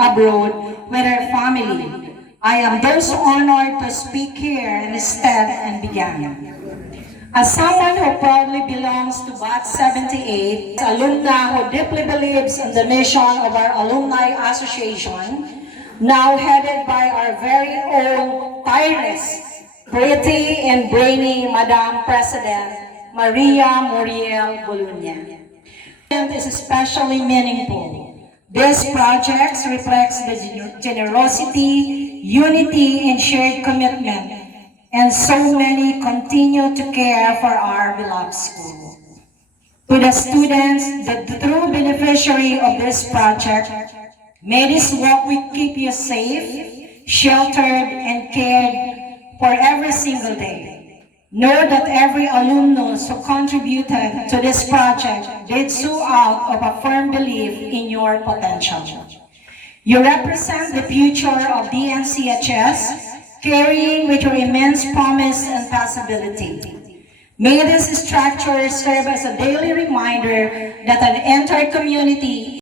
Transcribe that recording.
abroad with her family. I am thus honored to speak here instead and began. As someone who proudly belongs to Batch 78, alumna who deeply believes in the mission of our Alumni Association, now headed by our very own tireless, pretty and brainy Madam President, Maria Muriel Bolunya. It is especially meaningful. This project reflects the generosity, unity, and shared commitment, and so many continue to care for our beloved school. To the students, the true beneficiary of this project, may this walk will keep you safe, sheltered, and cared for every single day. Know that every alumnus who contributed to this project did so out of a firm belief in your potential. You represent the future of DNCHS, carrying with your immense promise and possibility. May this structure serve as a daily reminder that an entire community